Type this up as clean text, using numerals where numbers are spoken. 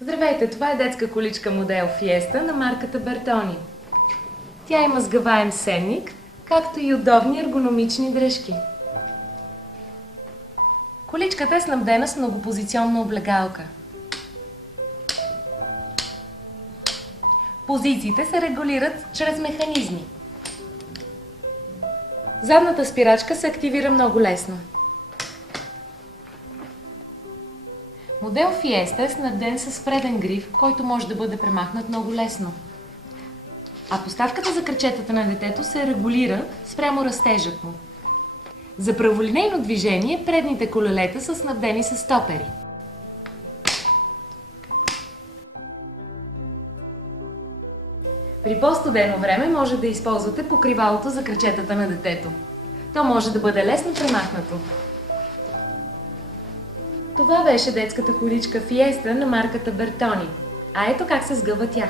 Здравейте, това е детска количка модел Fiesta на марката Бертони. Тя има сгъваем сенник, както и удобни ергономични дръжки. Количката е снабдена с многопозиционна облегалка. Позициите се регулират чрез механизми. Задната спирачка се активира много лесно. Модел Fiesta е снабден с преден гриф, който може да бъде премахнат много лесно. А поставката за крачетата на детето се регулира спрямо растежът му. За праволинейно движение предните колелета са снабдени с стопери. При по-студено време може да използвате покривалото за крачетата на детето. То може да бъде лесно премахнато. Това беше детската количка Fiesta на марката Бертони. А ето как се сгъва тя.